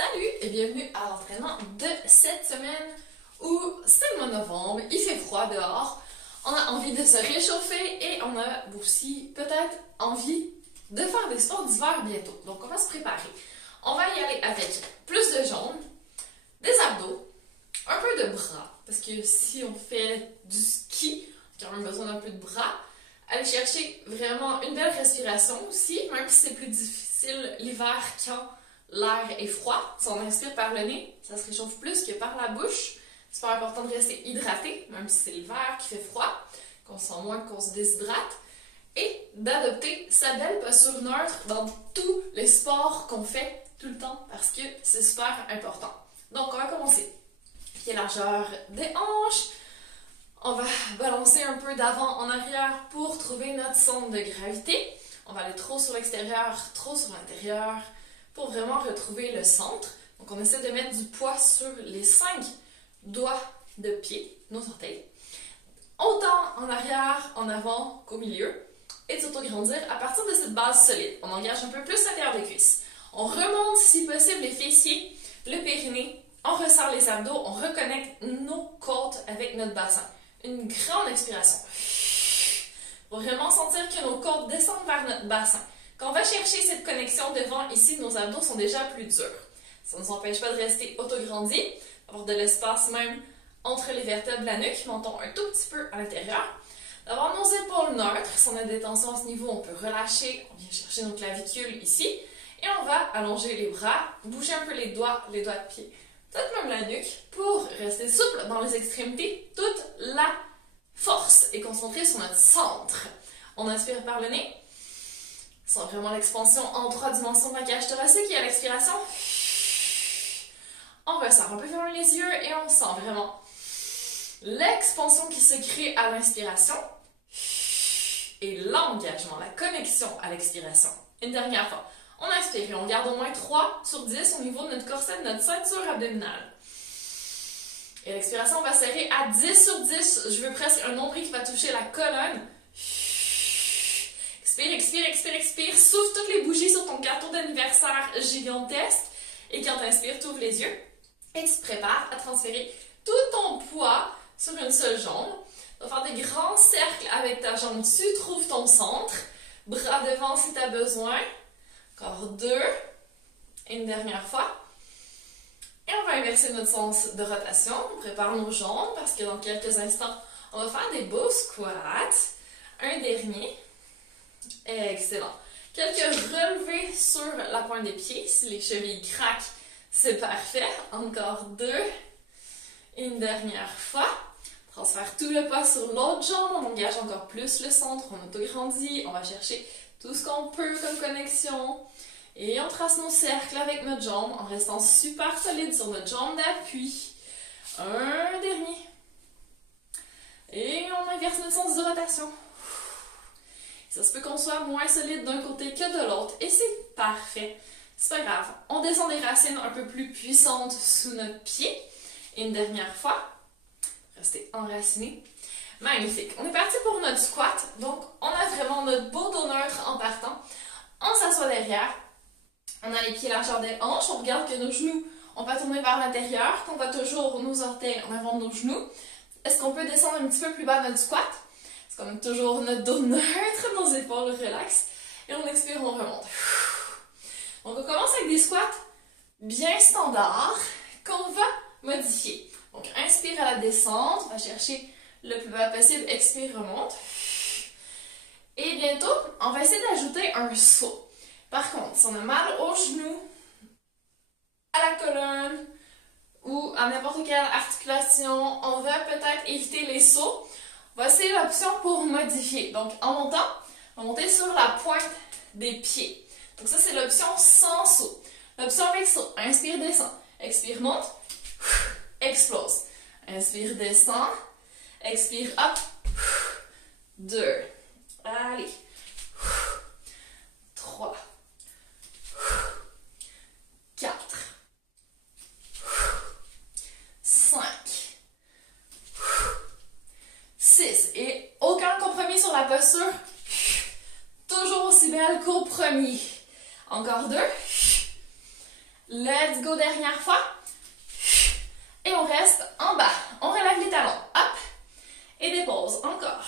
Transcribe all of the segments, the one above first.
Salut et bienvenue à l'entraînement de cette semaine où c'est le mois de novembre, il fait froid dehors, on a envie de se réchauffer et on a aussi peut-être envie de faire des sports d'hiver bientôt. Donc on va se préparer. On va y aller avec plus de jambes, des abdos, un peu de bras, parce que si on fait du ski, on a quand même besoin d'un peu de bras. Aller chercher vraiment une belle respiration aussi, même si c'est plus difficile l'hiver quand l'air est froid. Si on inspire par le nez, ça se réchauffe plus que par la bouche. C'est super important de rester hydraté, même si c'est l'hiver qui fait froid, qu'on sent moins qu'on se déshydrate. Et d'adopter sa belle posture neutre dans tous les sports qu'on fait tout le temps, parce que c'est super important. Donc on va commencer. Pied largeur des hanches. On va balancer un peu d'avant en arrière pour trouver notre centre de gravité. On va aller trop sur l'extérieur, trop sur l'intérieur pour vraiment retrouver le centre. Donc on essaie de mettre du poids sur les 5 doigts de pied, nos orteils. Autant en arrière, en avant qu'au milieu. Et de s'autograndir à partir de cette base solide. On engage un peu plus l'intérieur des cuisses. On remonte si possible les fessiers, le périnée. On resserre les abdos, on reconnecte nos côtes avec notre bassin. Une grande expiration. Pour vraiment sentir que nos côtes descendent vers notre bassin. Quand on va chercher cette connexion devant, ici, nos abdos sont déjà plus durs. Ça ne nous empêche pas de rester autograndi, d'avoir de l'espace même entre les vertèbres de la nuque, menton un tout petit peu à l'intérieur. D'avoir nos épaules neutres. Si on a des tensions à ce niveau, on peut relâcher. On vient chercher nos clavicules ici. Et on va allonger les bras, bouger un peu les doigts de pied. Peut-être même la nuque pour rester souple dans les extrémités. Toute la force est concentrée sur notre centre. On inspire par le nez. Sent vraiment l'expansion en 3 dimensions de la cage thoracique et à l'expiration, on resserre un peu, ferme les yeux et on sent vraiment l'expansion qui se crée à l'inspiration et l'engagement, la connexion à l'expiration. Une dernière fois. On inspire et on garde au moins 3 sur 10 au niveau de notre corset, de notre ceinture abdominale. Et à l'expiration, on va serrer à 10 sur 10. Je veux presque un nombril qui va toucher la colonne. Expire, expire, expire, expire. Souffle toutes les bougies sur ton gâteau d'anniversaire gigantesque. Et quand tu inspires, tu ouvres les yeux. Et tu te prépares à transférer tout ton poids sur une seule jambe. Tu vas faire des grands cercles avec ta jambe. Tu trouves ton centre. Bras devant si tu as besoin. Encore 2. Et une dernière fois. Et on va inverser notre sens de rotation. On prépare nos jambes parce que dans quelques instants, on va faire des beaux squats. Un dernier. Excellent. Quelques relevés sur la pointe des pieds. Si les chevilles craquent, c'est parfait. Encore 2. Et une dernière fois. On transfère tout le poids sur l'autre jambe. On engage encore plus le centre. On autograndit. On va chercher tout ce qu'on peut comme connexion. Et on trace nos cercles avec notre jambe en restant super solide sur notre jambe d'appui. Un dernier. Et on inverse notre sens de rotation. Ça se peut qu'on soit moins solide d'un côté que de l'autre. Et c'est parfait. C'est pas grave. On descend des racines un peu plus puissantes sous notre pied. Et une dernière fois. Restez enraciné. Magnifique. On est parti pour notre squat. Donc, on a vraiment notre beau dos neutre en partant. On s'assoit derrière. On a les pieds largeur des hanches. On regarde que nos genoux, on va tourner vers l'intérieur. Qu'on voit toujours nos orteils en avant de nos genoux. Est-ce qu'on peut descendre un petit peu plus bas notre squat? Est-ce qu'on a toujours notre dos neutre, nos épaules relaxent? Et on expire, on remonte. Donc, on commence avec des squats bien standards qu'on va modifier. Donc, inspire à la descente. On va chercher le plus bas possible. Expire, remonte. Et bientôt, on va essayer d'ajouter un saut. Par contre, si on a mal aux genoux, à la colonne ou à n'importe quelle articulation, on va peut-être éviter les sauts. On va essayer l'option pour modifier. Donc, en montant, on va monter sur la pointe des pieds. Donc ça, c'est l'option sans saut. L'option avec saut. Inspire, descend. Expire, monte. Explose. Inspire, descend. Expire, hop. 2. Allez. 3. 4. 5. 6. Et aucun compromis sur la posture. Toujours aussi belle qu'au premier. Encore 2. Let's go, dernière fois. Et on reste en bas. On relève les talons. Hop. Et dépose. Encore.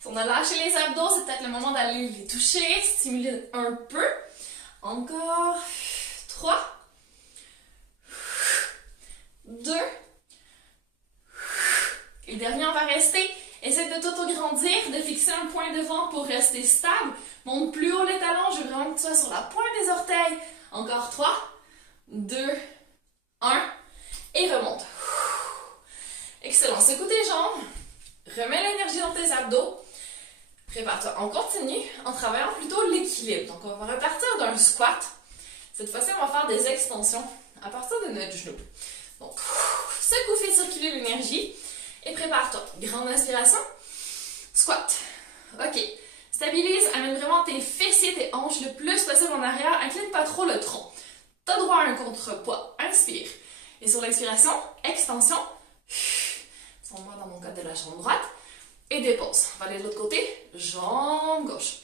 Si on a lâché les abdos, c'est peut-être le moment d'aller les toucher, stimuler un peu. Encore. 3, 2. Et le dernier, on va rester. Essaye de t'auto-grandir, de fixer un point devant pour rester stable. Monte plus haut les talons. Je veux vraiment que tu sois sur la pointe des orteils. Encore 3, 2, 1. Et remonte. Excellent. Secoue tes jambes. Remets l'énergie dans tes abdos. Prépare-toi. On continue en travaillant plutôt l'équilibre. Donc, on va repartir d'un squat. Cette fois-ci, on va faire des extensions à partir de notre genou. Donc, secoue, fais circuler l'énergie. Et prépare-toi. Grande inspiration. Squat. OK. Stabilise. Amène vraiment tes fessiers, tes hanches le plus possible en arrière. Incline pas trop le tronc. Tu as droit à un contrepoids. Inspire. Et sur l'expiration, extension. Sens-moi dans mon cas de la jambe droite. Et dépose. On va aller de l'autre côté. Jambe gauche.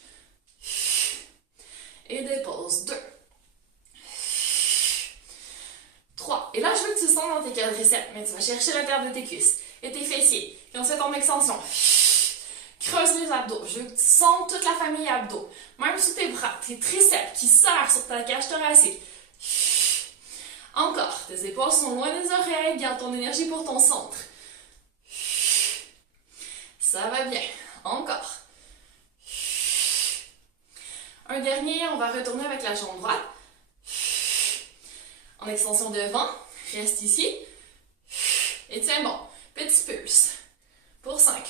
Et dépose. 2. 3. Et là, je veux que tu sens dans tes quadriceps. Mais tu vas chercher l'intérieur de tes cuisses et tes fessiers. Puis ensuite, en extension. Creuse les abdos. Je veux que tu sentes toute la famille abdos. Même sous tes bras, tes triceps qui serrent sur ta cage thoracique. Encore. Tes épaules sont loin des oreilles. Garde ton énergie pour ton centre. Ça va bien. Encore. Un dernier, on va retourner avec la jambe droite. En extension devant. Reste ici. Et tiens bon. Petit pulse. Pour 5,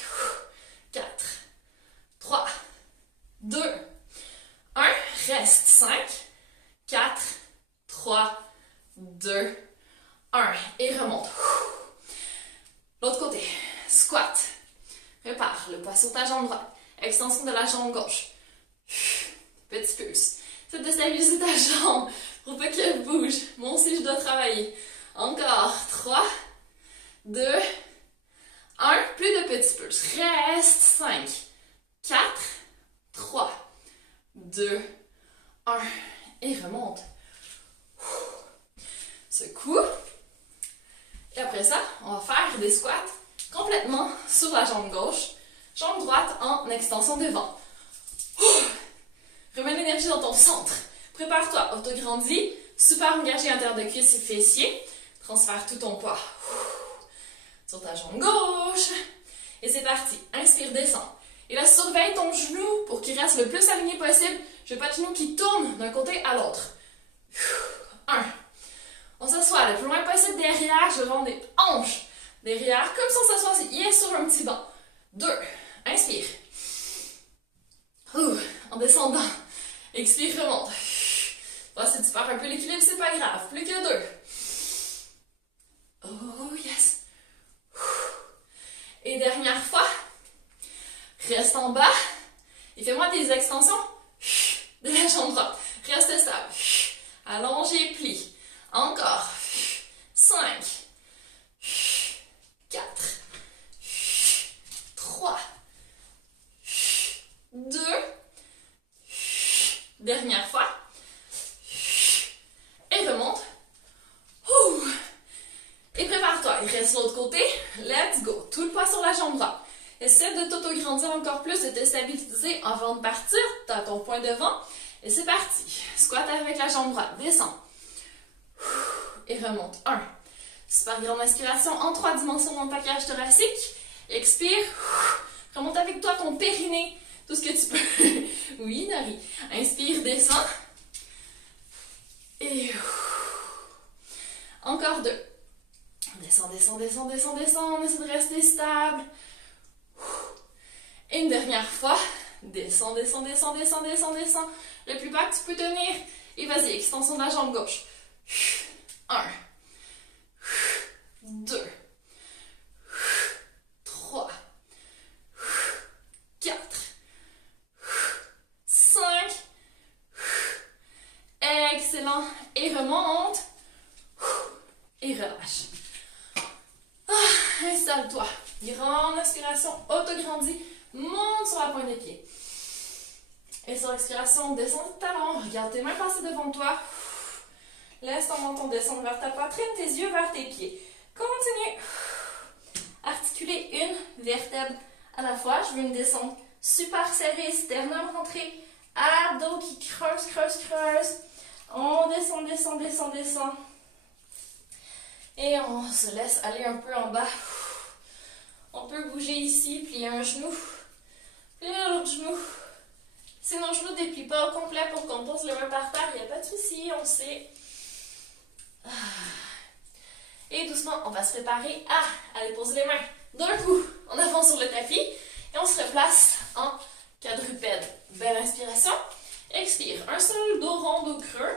4, 3, 2, 1. Reste. 5, 4, 3, 2, 1. Et remonte. L'autre côté. Squat. Prépare le poids sur ta jambe droite. Extension de la jambe gauche. Petit pulse. C'est de stabiliser ta jambe pour pas qu'elle bouge. Moi aussi, je dois travailler. Encore. 3, 2, 1. Plus de petits pulses. Reste. 5, 4, 3, 2, 1. Et remonte. Secoue. Et après ça, on va faire des squats complètement sur la jambe gauche. Jambe droite en extension devant. Remets l'énergie dans ton centre. Prépare-toi. Autograndis. Super engagé à l'intérieur de cuisses et fessiers. Transfère tout ton poids sur ta jambe gauche. Et c'est parti. Inspire, descends. Et là, surveille ton genou pour qu'il reste le plus aligné possible. Je veux pas de genou qui tourne d'un côté à l'autre. 1. On s'assoit le plus loin possible derrière. Je rends des hanches derrière, comme si on s'assoit sur un petit banc. 2. Inspire. En descendant. Expire, remonte. Là, si tu perds un peu l'équilibre, c'est pas grave. Plus que 2. Oh, yes. Et dernière fois. Reste en bas. Et fais-moi des extensions de la jambe droite. Reste stable. Allongez, plie. Encore. 5. 4. 3. 2. Dernière fois. Et remonte. Et prépare-toi. Il reste l'autre côté. Let's go. Tout le poids sur la jambe droite. Essaie de t'auto-grandir encore plus, de te stabiliser avant de partir. Tu as ton point devant. Et c'est parti. Squat avec la jambe droite. Descends. Et remonte. 1. Super grande inspiration en 3 dimensions dans ta cage thoracique. Expire. Remonte avec toi ton périnée. Tout ce que tu peux. Oui, Nari. Inspire, descends. Et encore 2. Descends, descends, descends, descends, descends. On essaie de rester stable. Et une dernière fois. Descends, descends, descends, descends, descends, descends. Le plus bas que tu peux tenir. Et vas-y, extension de la jambe gauche. 1. 2. 3. 4. 5. Excellent. Et remonte. Et relâche. Installe-toi. Grande inspiration, autograndis. Monte sur la pointe des pieds. Et sur l'expiration, descends tes talons. Regarde tes mains passer devant toi. Laisse ton menton descendre vers ta poitrine, tes yeux vers tes pieds. Continue. Articuler une vertèbre à la fois. Je veux une descente super serrée, sternum rentré, abdos qui creusent, creusent, creusent. On descend, descend, descend, descend. Et on se laisse aller un peu en bas. On peut bouger ici, plier un genou, plier l'autre genou. Si nos genoux ne déplient pas au complet pour qu'on pose les mains par terre, il n'y a pas de souci, on sait. Et doucement, on va se préparer à aller poser les mains d'un coup en avant sur le tapis et on se replace en quadrupède. Belle inspiration. Expire. Un seul dos rond, dos creux.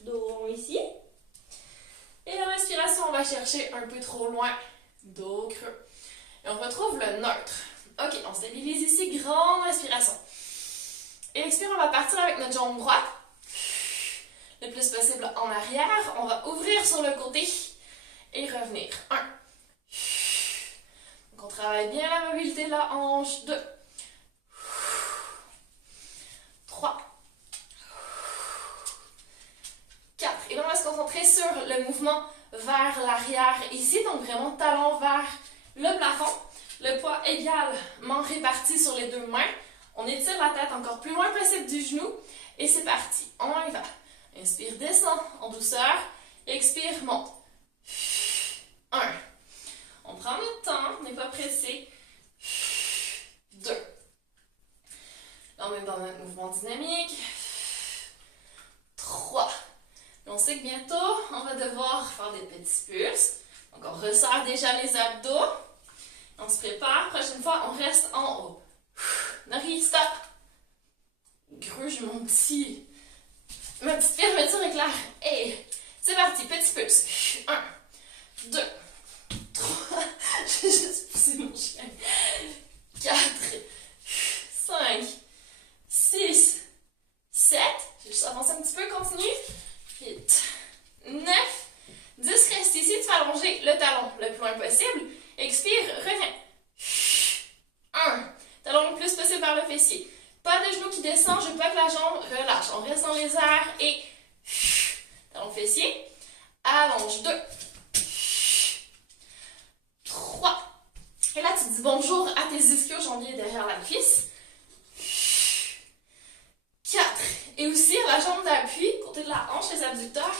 Dos rond ici. Et à l'inspiration, on va chercher un peu trop loin. Dos creux. Et on retrouve le neutre. Ok, on stabilise ici. Grande inspiration. Et expire, on va partir avec notre jambe droite. Le plus possible en arrière. On va ouvrir sur le côté et revenir. 1. Donc on travaille bien la mobilité de la hanche. 2. 3. 4. Et là, on va se concentrer sur le mouvement vers l'arrière ici. Donc vraiment talon vers le plafond. Le poids également réparti sur les deux mains. On étire la tête encore plus loin possible du genou. Et c'est parti. On y va. Inspire, descend en douceur. Expire, monte. 1. On prend notre temps, on n'est pas pressé. 2. Là, on est dans notre mouvement dynamique. 3. Et on sait que bientôt, on va devoir faire des petits pulses. Donc, on resserre déjà les abdos. On se prépare. Prochaine fois, on reste en haut. Nari, stop. Gruge ma petite fermeture éclair. Et c'est parti, petit pulse. 1, 2, 3. J'ai juste poussé mon chien. 4, 5, 6, 7. J'ai juste avancé un petit peu, continue. 8, 9, 10. Reste ici, tu vas allonger le talon le plus loin possible. Expire, reviens. 1. Talon le plus possible vers le fessier. Pas de genou qui descend, je veux pas que la jambe relâche. On reste dans les airs et talon fessier. Allonge. 2, 3. Et là, tu dis bonjour à tes ischio-jambiers derrière la cuisse. 4. Et aussi à la jambe d'appui, côté de la hanche, les abducteurs.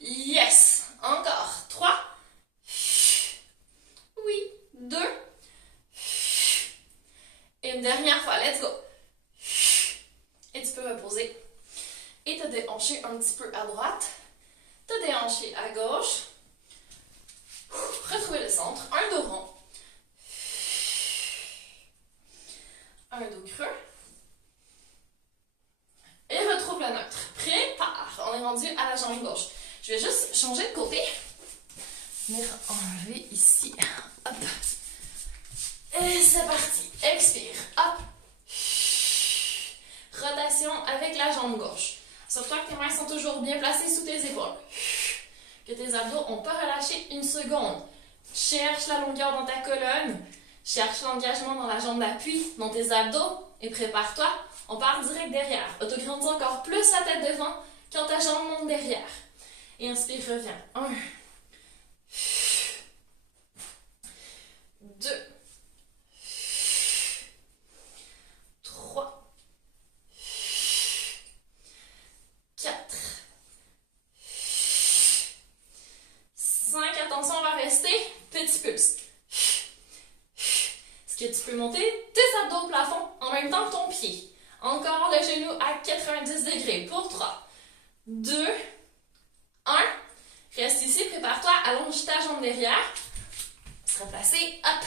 Yes. Encore. 3. Oui. 2. Et une dernière fois, let's go. Et tu peux reposer. Et te déhancher un petit peu à droite. Te déhancher à gauche. Retrouver le centre. Un dos rond. Un dos creux. Et retrouve le neutre. Prépare. On est rendu à la jambe gauche. Je vais juste changer de côté. Venir enlever ici. Hop. Et c'est parti. Expire. Hop. Rotation avec la jambe gauche. Assure-toi que tes mains sont toujours bien placées sous tes épaules. Que tes abdos n'ont pas relâché une seconde. Cherche la longueur dans ta colonne. Cherche l'engagement dans la jambe d'appui, dans tes abdos. Et prépare-toi. On part direct derrière. Autograndis encore plus la tête devant quand ta jambe monte derrière. Et inspire, reviens. 1. 2. 3. 4. 5. Attention, on va rester. Petit pulse. Est-ce que tu peux monter tes abdos au plafond en même temps que ton pied? Encore le genou à 90 degrés pour 3. 2. 1. Reste ici, prépare-toi, allonge ta jambe derrière. Se replacer, hop.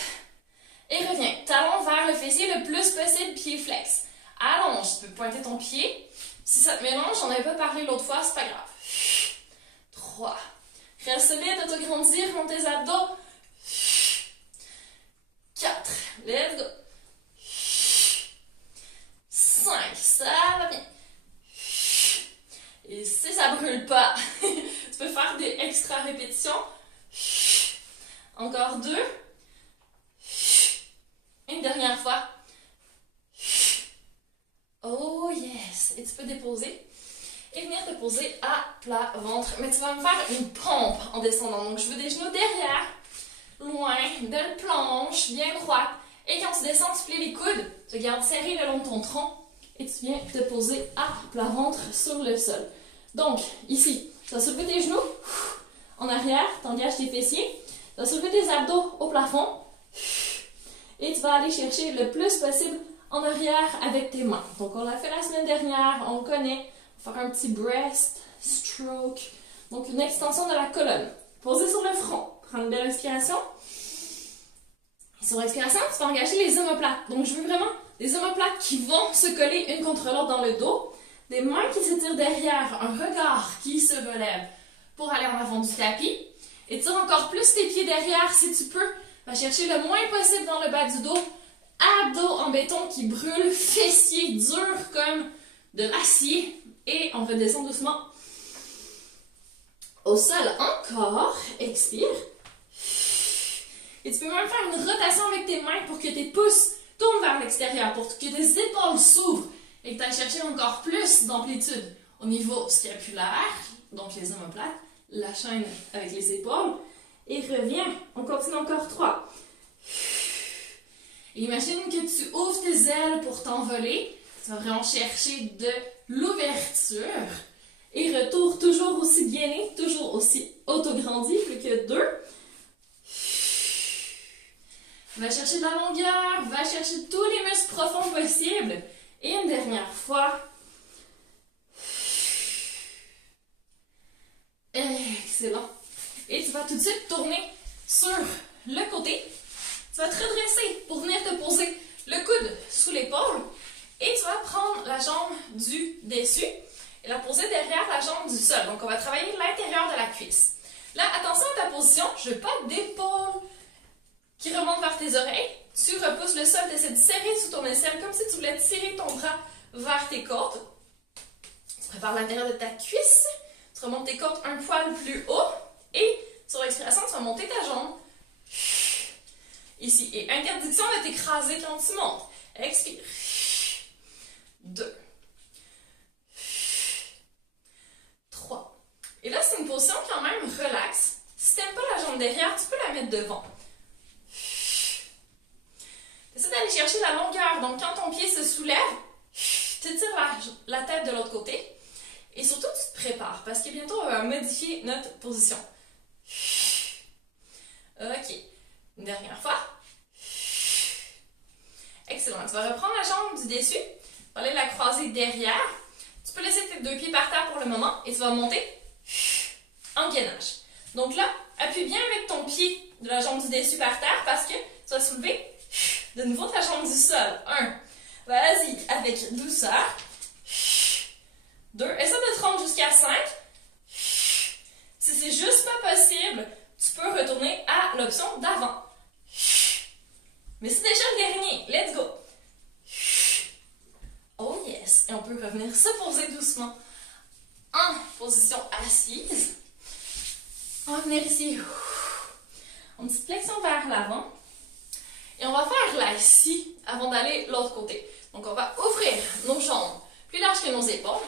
Et reviens. Talon vers le fessier le plus possible, pied flex. Allonge, tu peux pointer ton pied. Si ça te mélange, on n'avait pas parlé l'autre fois, c'est pas grave. 3. Reste solide, autograndir, monte tes abdos. 4. Let's go. 5. Ça va bien. Et si ça brûle pas, tu peux faire des extra répétitions. Encore 2. Une dernière fois. Oh yes! Et tu peux déposer et venir te poser à plat ventre. Mais tu vas me faire une pompe en descendant. Donc, je veux des genoux derrière, loin de la planche, bien droite. Et quand tu descends, tu plies les coudes, tu gardes serré le long de ton tronc et tu viens te poser à plat ventre sur le sol. Donc, ici, tu vas soulever tes genoux en arrière, tu engages tes fessiers, tu vas soulever tes abdos au plafond et tu vas aller chercher le plus possible en arrière avec tes mains. Donc, on l'a fait la semaine dernière, on le connaît. On va faire un petit breast stroke. Donc, une extension de la colonne. Posez sur le front. Prends une belle inspiration. Et sur l'expiration, tu vas engager les omoplates. Donc, je veux vraiment des omoplates qui vont se coller une contre l'autre dans le dos. Des mains qui s'étirent derrière. Un regard qui se relève pour aller en avant du tapis. Et tire encore plus tes pieds derrière si tu peux. Va chercher le moins possible dans le bas du dos. Abdos en béton qui brûlent, fessiers durs comme de l'acier. Et on redescend doucement au sol. Encore. Expire. Et tu peux même faire une rotation avec tes mains pour que tes pouces tournent vers l'extérieur, pour que tes épaules s'ouvrent et que tu ailles chercher encore plus d'amplitude au niveau scapulaire, donc les omoplates, la chaîne avec les épaules. Et reviens. On continue encore 3. Et imagine que tu ouvres tes ailes pour t'envoler. Tu vas vraiment chercher de l'ouverture. Et retour toujours aussi gainé, toujours aussi autograndi, plus que 2. Va chercher de la longueur, va chercher tous les muscles profonds possibles. Et une dernière fois. Excellent. Et tu vas tout de suite tourner sur le côté. Tu vas te redresser pour venir te poser le coude sous l'épaule. Et tu vas prendre la jambe du dessus et la poser derrière la jambe du sol. Donc, on va travailler l'intérieur de la cuisse. Là, attention à ta position. Je veux pas d'épaule qui remonte vers tes oreilles. Tu repousses le sol, tu essaies de serrer sous ton aisselle comme si tu voulais tirer ton bras vers tes côtes. Tu prépares l'intérieur de ta cuisse. Tu remontes tes côtes un poil plus haut. Et sur l'expiration, tu vas monter ta jambe. Ici. Et interdiction de t'écraser quand tu montes. Expire. 2. 3. Et là, c'est une position quand même relaxe. Si tu n'aimes pas la jambe derrière, tu peux la mettre devant. Essaie d'aller chercher la longueur. Donc, quand ton pied se soulève, tu tires la tête de l'autre côté. Et surtout, tu te prépares parce que bientôt, on va modifier notre position. OK. Une dernière fois. Excellent. Tu vas reprendre la jambe du dessus. Tu vas aller la croiser derrière. Tu peux laisser tes 2 pieds par terre pour le moment et tu vas monter en gainage. Donc là, appuie bien avec ton pied de la jambe du dessus par terre parce que tu vas soulever de nouveau ta jambe du sol. 1. Vas-y, avec douceur. 2. Essaie de te rendre jusqu'à 5. Si c'est juste pas possible, tu peux retourner à l'option d'avant. Mais c'est déjà le dernier. Let's go. Oh yes. Et on peut revenir se poser doucement en position assise. On va venir ici. En petite flexion vers l'avant. Et on va faire la scie avant d'aller de l'autre côté. Donc on va ouvrir nos jambes plus larges que nos épaules.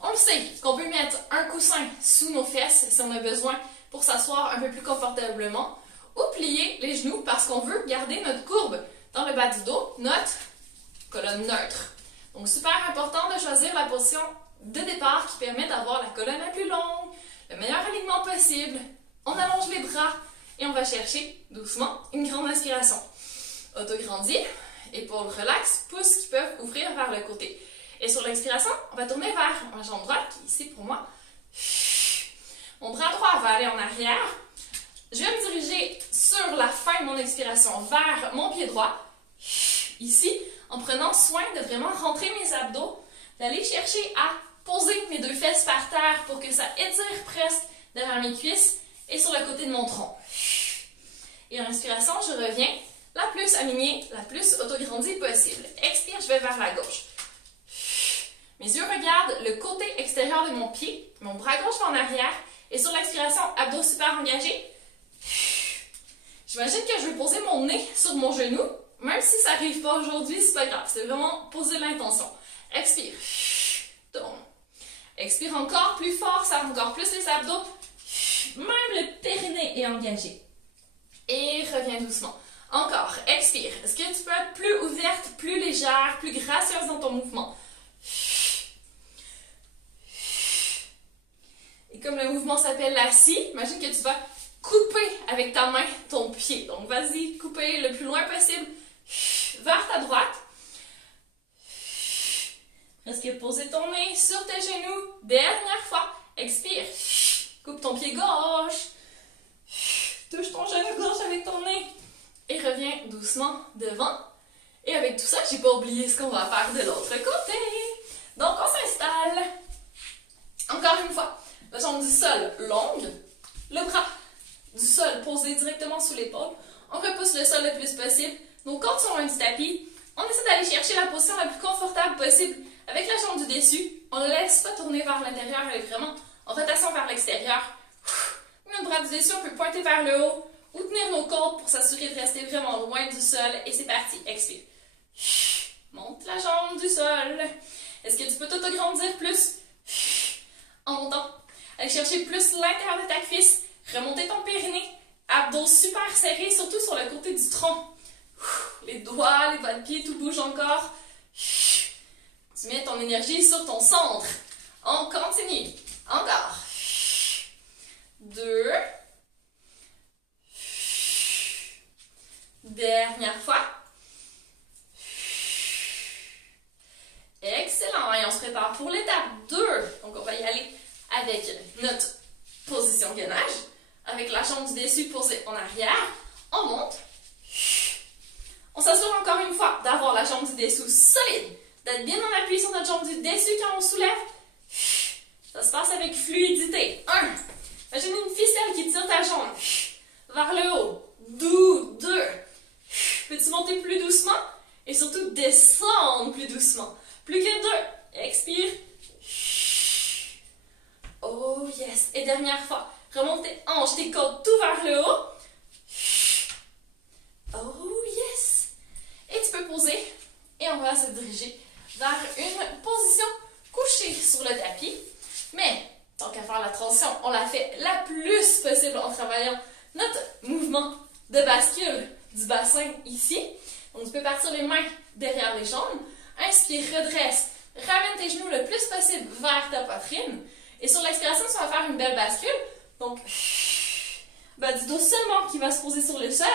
On le sait qu'on peut mettre un coussin sous nos fesses si on a besoin pour s'asseoir un peu plus confortablement. Ou plier les genoux parce qu'on veut garder notre courbe dans le bas du dos, notre colonne neutre. Donc, super important de choisir la position de départ qui permet d'avoir la colonne la plus longue, le meilleur alignement possible. On allonge les bras et on va chercher doucement une grande inspiration. Autograndis, épaules relaxes, pouces qui peuvent ouvrir vers le côté. Et sur l'expiration, on va tourner vers ma jambe droite qui est ici pour moi. Mon bras droit va aller en arrière. Je vais me diriger sur la fin de mon expiration vers mon pied droit, ici, en prenant soin de vraiment rentrer mes abdos, d'aller chercher à poser mes 2 fesses par terre pour que ça étire presque derrière mes cuisses et sur le côté de mon tronc. Et en inspiration, je reviens la plus alignée, la plus autograndie possible. Expire, je vais vers la gauche. Mes yeux regardent le côté extérieur de mon pied, mon bras gauche va en arrière et sur l'expiration, abdos super engagés. J'imagine que je vais poser mon nez sur mon genou, même si ça n'arrive pas aujourd'hui, c'est pas grave, c'est vraiment poser l'intention. Expire. Tourne. Expire encore plus fort, serre encore plus les abdos. Même le périnée est engagé. Et reviens doucement. Encore, expire. Est-ce que tu peux être plus ouverte, plus légère, plus gracieuse dans ton mouvement? Et comme le mouvement s'appelle la scie, imagine que tu vas couper avec ta main ton pied. Donc vas-y, couper le plus loin possible vers ta droite. Presque poser ton nez sur tes genoux. Dernière fois. Expire. Coupe ton pied gauche. Touche ton genou gauche avec ton nez. Et reviens doucement devant. Et avec tout ça, j'ai pas oublié ce qu'on va faire de l'autre côté. Donc on s'installe. Encore une fois. La jambe du sol longue. Le bras du sol posé directement sous l'épaule. On repousse le sol le plus possible. Nos cordes sont loin du tapis. On essaie d'aller chercher la position la plus confortable possible avec la jambe du dessus. On ne laisse pas tourner vers l'intérieur, elle est vraiment en rotation vers l'extérieur. Notre bras du dessus, on peut pointer vers le haut ou tenir nos côtes pour s'assurer de rester vraiment loin du sol. Et c'est parti, expire. Monte la jambe du sol. Est-ce que tu peux t'augrandir plus en montant? Aller chercher plus l'intérieur de ta cuisse. Remonter ton périnée. Abdos super serrés, surtout sur le côté du tronc. Les doigts, les bas de pied, tout bouge encore. Tu mets ton énergie sur ton centre. On continue. Encore. 2. Dernière fois. Excellent. Et on se prépare pour l'étape 2. Donc, on va y aller avec notre position gainage. Avec la jambe du dessus posée en arrière. On monte. On s'assure encore une fois d'avoir la jambe du dessous solide. D'être bien en appui sur notre jambe du dessus quand on soulève. Ça se passe avec fluidité. 1. Imagine une ficelle qui tire ta jambe vers le haut. 2. Peux-tu monter plus doucement? Et surtout descendre plus doucement. Plus que 2. Expire. Oh yes. Et dernière fois. Remonte tes hanches, tes côtes tout vers le haut. Oh yes. Et tu peux poser. Et on va se diriger vers une position couchée sur le tapis. Mais, tant qu'à faire la transition, on la fait la plus possible en travaillant notre mouvement de bascule du bassin ici. Donc, tu peux partir les mains derrière les jambes. Inspire, redresse. Ramène tes genoux le plus possible vers ta poitrine. Et sur l'expiration, tu vas faire une belle bascule. Donc, bas du dos seulement qui va se poser sur le sol.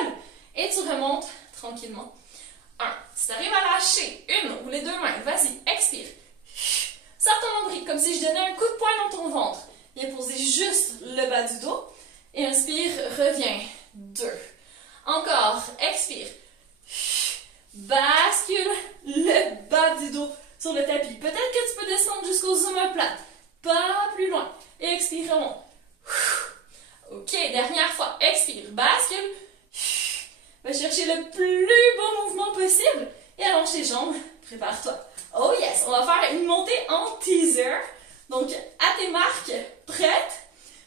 Et tu remontes tranquillement. 1. Si tu arrives à lâcher une ou les deux mains, vas-y, expire. Sors ton nombril comme si je donnais un coup de poing dans ton ventre. Viens poser juste le bas du dos. Et inspire, reviens. 2. Encore, expire. Bascule le bas du dos sur le tapis. Peut-être que tu peux descendre jusqu'aux omoplates. Pas plus loin. Et expire, remonte. Ok, dernière fois. Expire, bascule. Va chercher le plus bon mouvement possible et allonge tes jambes. Prépare-toi. Oh yes, on va faire une montée en teaser. Donc, à tes marques, prête.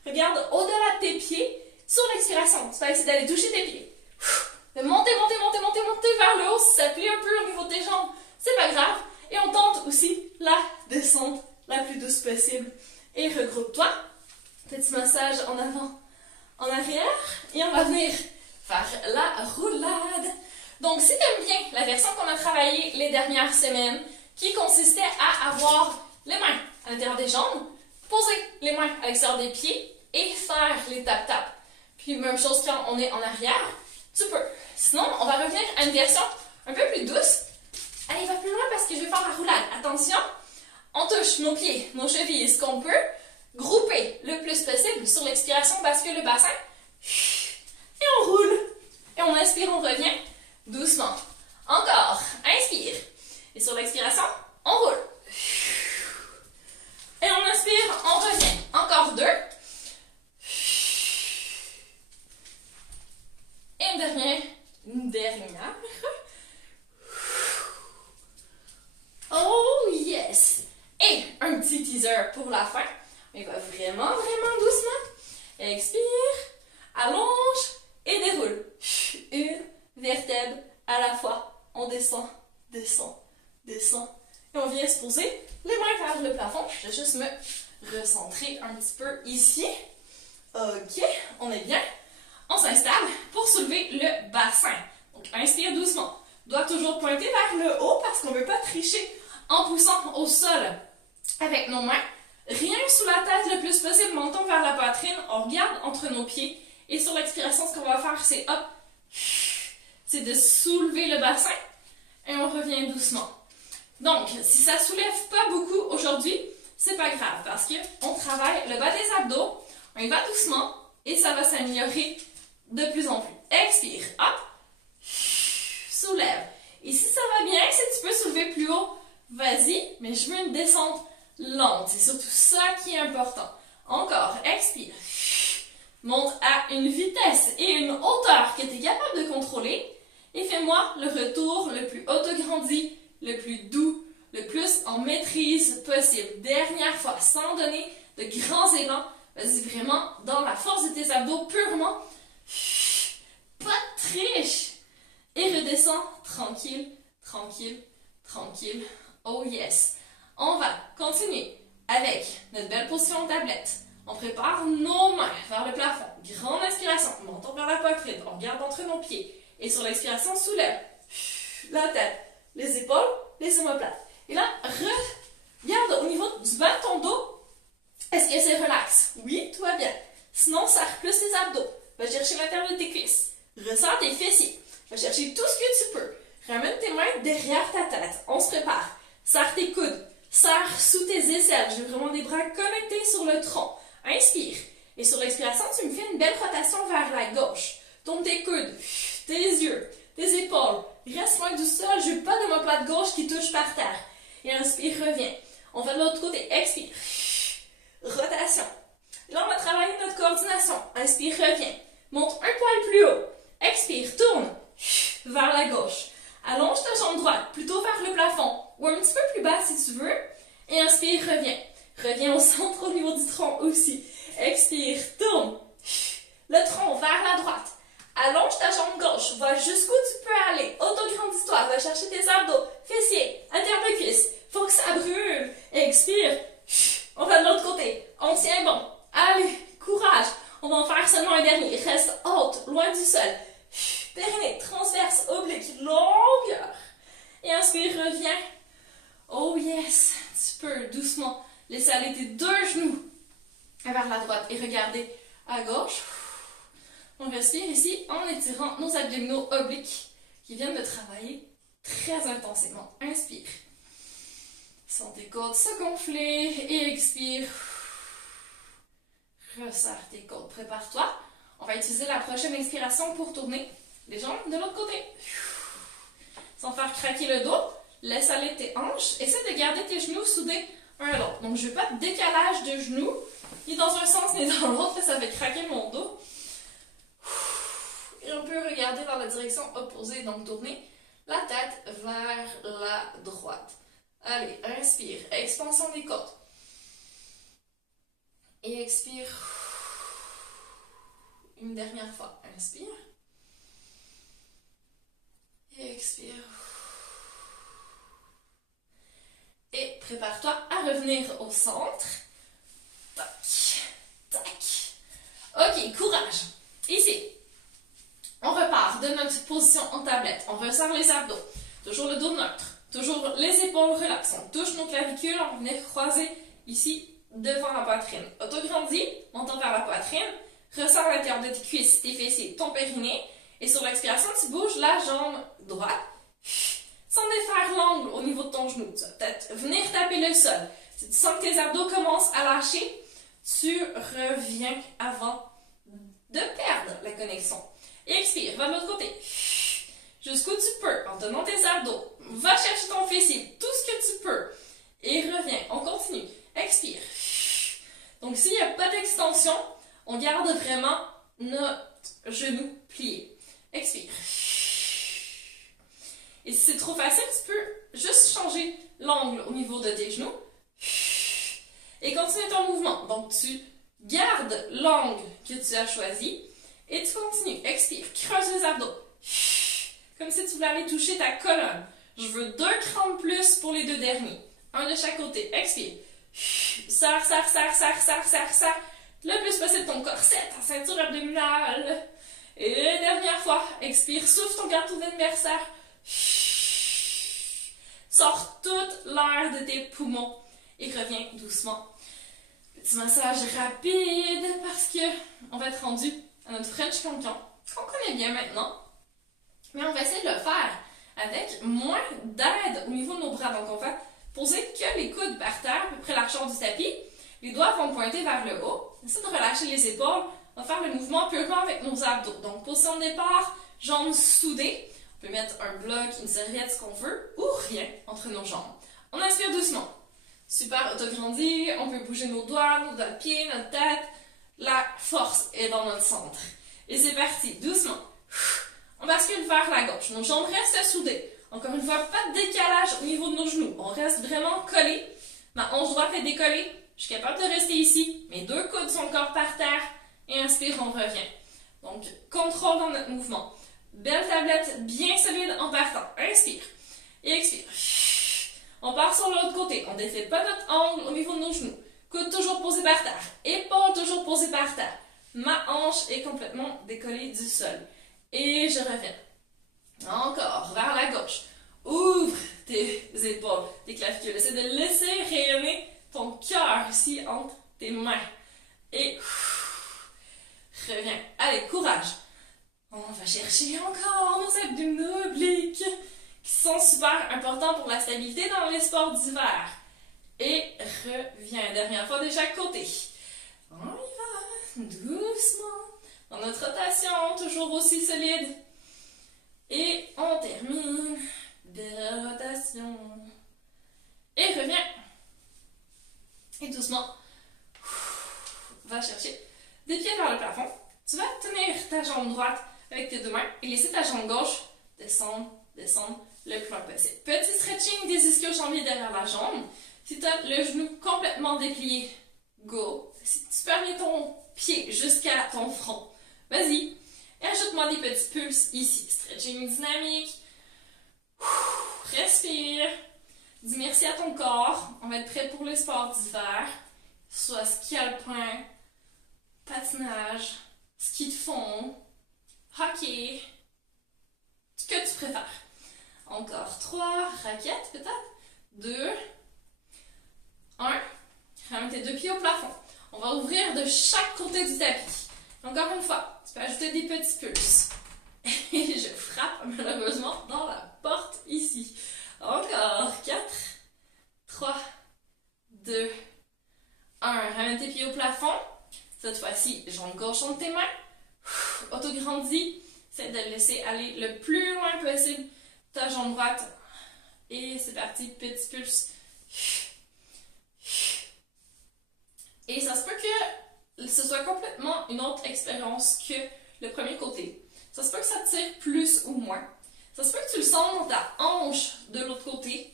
Regarde au-delà de tes pieds. Sur l'expiration, tu vas essayer d'aller toucher tes pieds. De monter vers le haut. Si ça plie un peu au niveau de tes jambes, c'est pas grave. Et on tente aussi la descente la plus douce possible. Et regroupe-toi. Petit massage en avant, en arrière. Et on va venir faire la roulade. Donc, si tu aimes bien la version qu'on a travaillée les dernières semaines, qui consistait à avoir les mains à l'intérieur des jambes, poser les mains à l'extérieur des pieds et faire les tap-tap. Puis, même chose quand on est en arrière, tu peux. Sinon, on va revenir à une version un peu plus douce. Allez, va plus loin parce que je vais faire la roulade. Attention, on touche nos pieds, nos chevilles, ce qu'on peut. Grouper le plus possible. Sur l'expiration, bascule le bassin. Et on roule. Et on inspire, on revient doucement. Encore. Inspire. Et sur l'expiration, on roule. Et on inspire, on revient. Encore 2. Et une dernière. Oh yes. Et un petit teaser pour la fin. Mais va vraiment doucement. Expire. Allonge. Et déroule. Une vertèbre à la fois. On descend. Et Et on vient se poser les mains vers le plafond. Je vais juste me recentrer un petit peu ici. Ok, on est bien. On s'installe pour soulever le bassin. Donc, inspire doucement. Doigt toujours pointer vers le haut parce qu'on ne veut pas tricher en poussant au sol avec nos mains. Rien sous la tête le plus possible, menton vers la poitrine. On regarde entre nos pieds. Et sur l'expiration, ce qu'on va faire, c'est hop, c'est de soulever le bassin et on revient doucement. Donc, si ça ne soulève pas beaucoup aujourd'hui, c'est pas grave parce qu'on travaille le bas des abdos, on y va doucement et ça va s'améliorer de plus en plus. Expire, hop, soulève. Et si ça va bien, si tu peux soulever plus haut, vas-y, mais je veux une descente lente. C'est surtout ça qui est important. Encore, expire. Monte à une vitesse et une hauteur que tu es capable de contrôler et fais-moi le retour le plus autograndi, le plus doux, le plus en maîtrise possible. Dernière fois, sans donner de grands élans. Vas-y vraiment dans la force de tes abdos purement. Pas de triche. Et redescends tranquille, tranquille, tranquille. Oh yes. On va continuer avec notre belle position en tablette. On prépare nos mains vers le plafond. Grande inspiration. Menton vers la poitrine. On regarde entre nos pieds. Et sur l'expiration, soulève la tête, les épaules, les omoplates. Et là, regarde au niveau du bas de ton dos. Est-ce que c'est relax? Oui, tout va bien. Sinon, serre plus tes abdos. Va chercher l'intérieur de tes cuisses. Ressens tes fessiers. Va chercher tout ce que tu peux. Ramène tes mains derrière ta tête. On se prépare. Serre tes coudes. Serre sous tes aisselles. J'ai vraiment des bras connectés sur le tronc. Inspire. Et sur l'expiration, tu me fais une belle rotation vers la gauche. Tourne tes coudes, tes yeux, tes épaules. Reste loin du sol. Je veux pas de ma plate gauche qui touche par terre. Et inspire, reviens. On va de l'autre côté. Expire. Rotation. Là, on va travailler notre coordination. Inspire, reviens. Monte un poil plus haut. Expire, tourne vers la gauche. Allonge ta jambe droite, plutôt vers le plafond. Ou un petit peu plus bas si tu veux. Et inspire, reviens. Reviens au centre au niveau du tronc aussi. Expire, tourne. Le tronc vers la droite. Allonge ta jambe gauche. Va jusqu'où tu peux aller. Autograndis-toi. Va chercher tes abdos, fessiers, intérieur de cuisse. Faut que ça brûle. Expire. On va de l'autre côté. On tient bon. Allez, courage. On va en faire seulement un dernier. Reste haute, loin du sol. Périnée, transverse, oblique, longueur. Et inspire, reviens. Oh yes. Tu peux doucement laisser aller tes deux genoux vers la droite et regarder à gauche. On respire ici en étirant nos abdominaux obliques qui viennent de travailler très intensément. Inspire. Sens tes côtes se gonfler et expire. Resserre tes côtes. Prépare-toi. On va utiliser la prochaine expiration pour tourner les jambes de l'autre côté. Sans faire craquer le dos, laisse aller tes hanches. Essaie de garder tes genoux soudés un à l'autre. Donc, je ne veux pas de décalage de genoux, ni dans un sens ni dans l'autre. Ça fait craquer mon dos. Et on peut regarder dans la direction opposée. Donc, tourner la tête vers la droite. Allez, inspire. Expansion des côtes. Et expire. Une dernière fois. Inspire. Et expire. Et prépare-toi à revenir au centre. Tac, tac. Ok, courage. Ici, on repart de notre position en tablette. On resserre les abdos. Toujours le dos neutre. Toujours les épaules relaxes. On touche nos clavicules. On va venir croiser ici devant la poitrine. Autograndis, montant vers la poitrine. Ressors l'intérieur de tes cuisses, tes fessiers, ton périnée. Et sur l'expiration, tu bouges la jambe droite. Sans défaire l'angle au niveau de ton genou. Tu vas peut-être venir taper le sol. Si tu sens que tes abdos commencent à lâcher, tu reviens avant de perdre la connexion. Expire, va de l'autre côté. Jusqu'où tu peux, en tenant tes abdos. Va chercher ton fessier, tout ce que tu peux. Et reviens, on continue. Expire. Donc, s'il n'y a pas d'extension, on garde vraiment notre genou plié. Expire. Et si c'est trop facile, tu peux juste changer l'angle au niveau de tes genoux. Et continue ton mouvement. Donc, tu gardes l'angle que tu as choisi et tu continues. Expire. Creuse les abdos. Comme si tu voulais aller toucher ta colonne. Je veux 2 crans de plus pour les 2 derniers. Un de chaque côté. Expire. Serre, serre, serre, serre, serre, serre, serre. Le plus possible ton corset, ta ceinture abdominale. Et dernière fois. Expire, souffle ton garde d'anniversaire. Sors toute l'air de tes poumons et reviens doucement. Petit massage rapide parce que on va être rendu à notre French Cancan qu'on connaît bien maintenant. Mais on va essayer de le faire avec moins d'aide au niveau de nos bras. Donc on va poser que les coudes par terre, à peu près largeur du tapis. Les doigts vont pointer vers le haut. Essaye de relâcher les épaules. On va faire le mouvement purement avec nos abdos. Donc position de départ, jambes soudées. On peut mettre un bloc, une serviette, ce qu'on veut, ou rien entre nos jambes. On inspire doucement. Super autograndi, on peut bouger nos doigts de pied, notre tête. La force est dans notre centre. Et c'est parti, doucement. On bascule vers la gauche. Nos jambes restent soudées. Encore une fois, pas de décalage au niveau de nos genoux. On reste vraiment collé. Ma hanche droite est décollée. Je suis capable de rester ici. Mes deux coudes sont encore par terre. Et inspire, on revient. Donc, contrôle dans notre mouvement. Belle tablette bien solide en partant. Inspire. Et expire. On part sur l'autre côté. On ne défait pas notre angle au niveau de nos genoux. Coude toujours posé par terre. Épaule toujours posée par terre. Ma hanche est complètement décollée du sol. Et je reviens. Encore, vers la gauche. Ouvre tes épaules, tes clavicules. Essaie de laisser rayonner ton cœur ici entre tes mains. Et reviens. Allez, courage. On va chercher encore nos abdominaux obliques qui sont super importants pour la stabilité dans les sports d'hiver. Et reviens. Dernière fois de chaque côté. On y va, doucement. Dans notre rotation, toujours aussi solide. Et on termine. Belle rotation. Et reviens. Et doucement. Va chercher des pieds vers le plafond. Tu vas tenir ta jambe droite avec tes deux mains et laisser ta jambe gauche descendre, descendre le plus loin possible. Petit stretching des ischio-jambiers derrière la jambe. Si tu as le genou complètement déplié, go. Si tu peux amener ton pied jusqu'à ton front, vas-y. Et ajoute-moi des petits pulses ici. Stretching dynamique. Respire. Dis merci à ton corps. On va être prêt pour les sports d'hiver. Soit ski alpin, patinage, ski de fond, hockey, ce que tu préfères. Encore 3 raquettes peut-être. 2, 1. Ramène tes deux pieds au plafond. On va ouvrir de chaque côté du tapis. Encore une fois, tu peux ajouter des petits pulses. Et je frappe malheureusement dans la porte ici. Encore 4, 3, 2, 1. Ramène tes pieds au plafond. Cette fois-ci, jambe gauche entre tes mains. Autograndis. Essaie de laisser aller le plus loin possible ta jambe droite. Et c'est parti, petit pulse. Et ça se peut que ce soit complètement une autre expérience que le premier côté. Ça se peut que ça te tire plus ou moins. Ça se peut que tu le sens dans ta hanche de l'autre côté.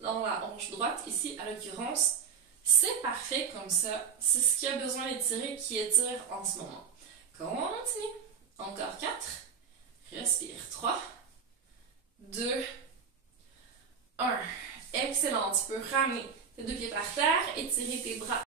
Dans la hanche droite, ici, à l'occurrence. C'est parfait comme ça. C'est ce qui a besoin d'étirer qui étire en ce moment. Continue. Encore 4. Respire. 3, 2, 1. Excellent. Tu peux ramener tes deux pieds par terre, étirer tes bras